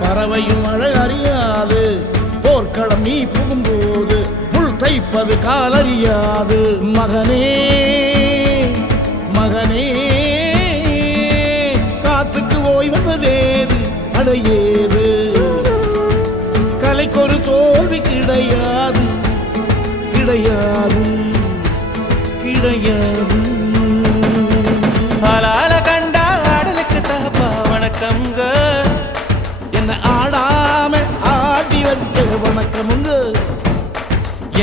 பறவையும் அழகறியாது. போர்க்களம் நீ புகும்போது புல் தைப்பது காலறியாது. மகனே மகனே காத்துக்கு ஓய்வதேது அடையேது. கலைக்கொரு தோல்வி கிடையாது கிடையாது கிடையாது. ஆளால கண்டா ஆடலுக்கு தகப்பா வணக்கம்ங்க. என்ன ஆடாம ஆடி வச்ச வணக்கமுங்க.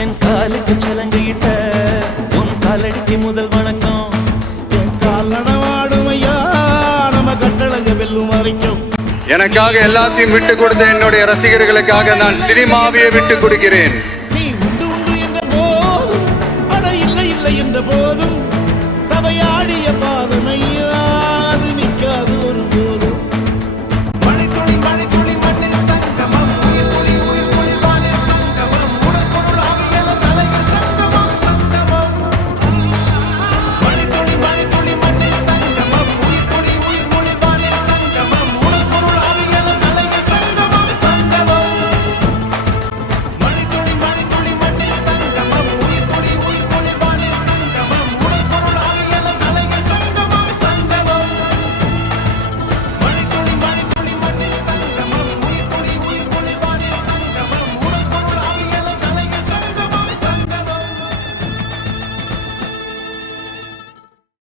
என் காலுக்கு சலங்கையிட்ட உன் காலடிக்கு முதல் வணக்கம். என் கால் நடமாடுமையா நம்ம கட்டளங்க வெல்லும் வரைக்கும். எனக்காக எல்லாத்தையும் விட்டு கொடுத்த என்னுடைய ரசிகர்களுக்காக நான் சினிமாவையே விட்டு கொடுக்கிறேன். நீ